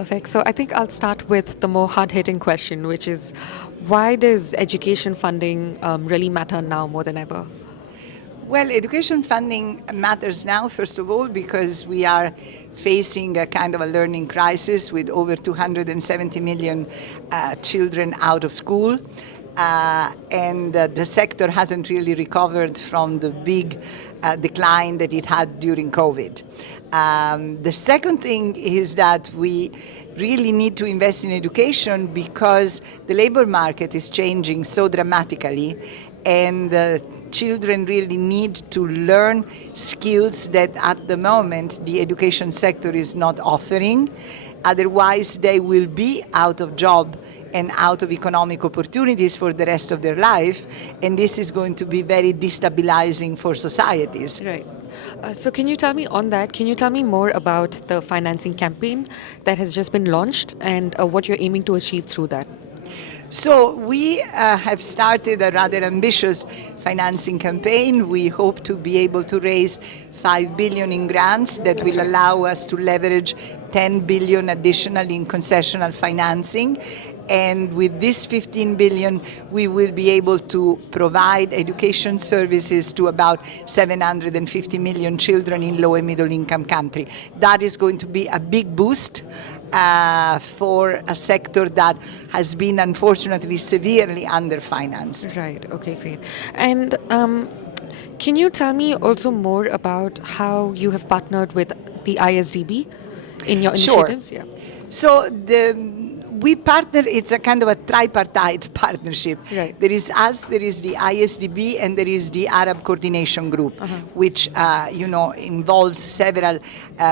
Perfect. So I think I'll start with the more hard-hitting question, which is why does education funding really matter now more than ever? Well, education funding matters now, first of all, because we are facing a kind of a learning crisis with over 270 million children out of school. And the sector hasn't really recovered from the big decline that it had during COVID. The second thing is that we really need to invest in education because the labor market is changing so dramatically, and children really need to learn skills that at the moment the education sector is not offering. Otherwise, they will be out of job and out of economic opportunities for the rest of their life, and this is going to be very destabilizing for societies. Right. So can you tell me on that, can you tell me more about the financing campaign that has just been launched and what you're aiming to achieve through that? So we have started a rather ambitious financing campaign. We hope to be able to raise 5 billion in grants that will allow us to leverage 10 billion additional in concessional financing. And with this 15 billion, we will be able to provide education services to about 750 million children in low and middle income countries. That is going to be a big boost for a sector that has been unfortunately severely underfinanced. Right. Okay, great. And can you tell me also more about how you have partnered with the ISDB in your Sure. initiatives? Yeah. So we partner, it's a kind of a tripartite partnership. Right. There is us, there is the ISDB, and there is the Arab Coordination Group, which involves several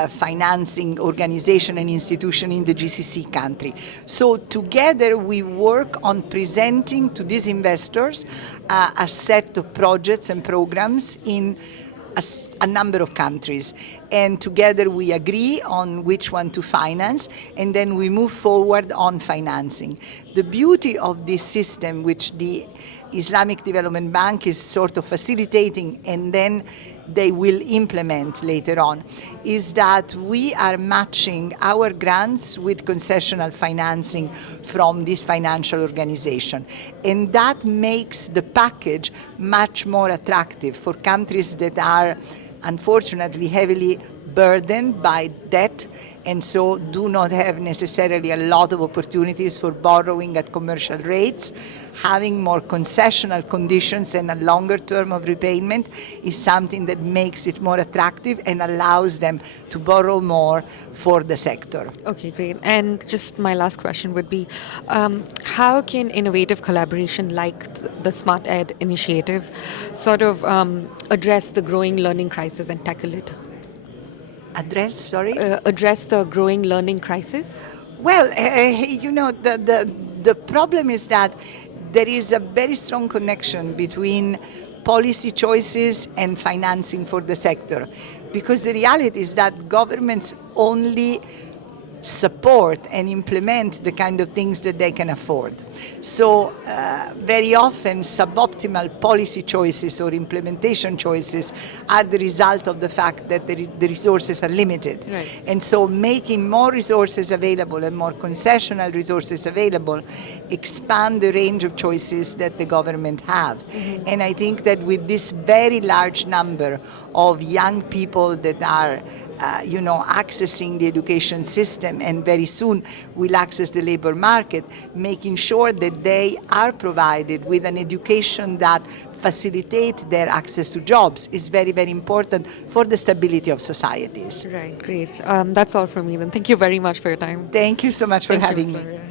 financing organization and institution in the GCC country. So together we work on presenting to these investors a set of projects and programs in a number of countries, and together we agree on which one to finance, and then we move forward on financing. The beauty of this system, which the Islamic Development Bank is sort of facilitating and then they will implement later on, is that we are matching our grants with concessional financing from this financial organization. And that makes the package much more attractive for countries that are unfortunately heavily burdened by debt and so do not have necessarily a lot of opportunities for borrowing at commercial rates. Having more concessional conditions and a longer term of repayment is something that makes it more attractive and allows them to borrow more for the sector. Okay, great. And just my last question would be, how can innovative collaboration like the Smart Ed initiative sort of address the growing learning crisis and tackle it? Address the growing learning crisis? Well, the problem is that there is a very strong connection between policy choices and financing for the sector, because the reality is that governments only support and implement the kind of things that they can afford. So very often suboptimal policy choices or implementation choices are the result of the fact that the resources are limited. Right. And so making more resources available and more concessional resources available expand the range of choices that the government have. Mm-hmm. And I think that with this very large number of young people that are accessing the education system and very soon will access the labor market, making sure that they are provided with an education that facilitates their access to jobs is very, very important for the stability of societies. Right, great. That's all from me then. Thank you very much for your time. Thank you so much for Thank you, having me. Sorry.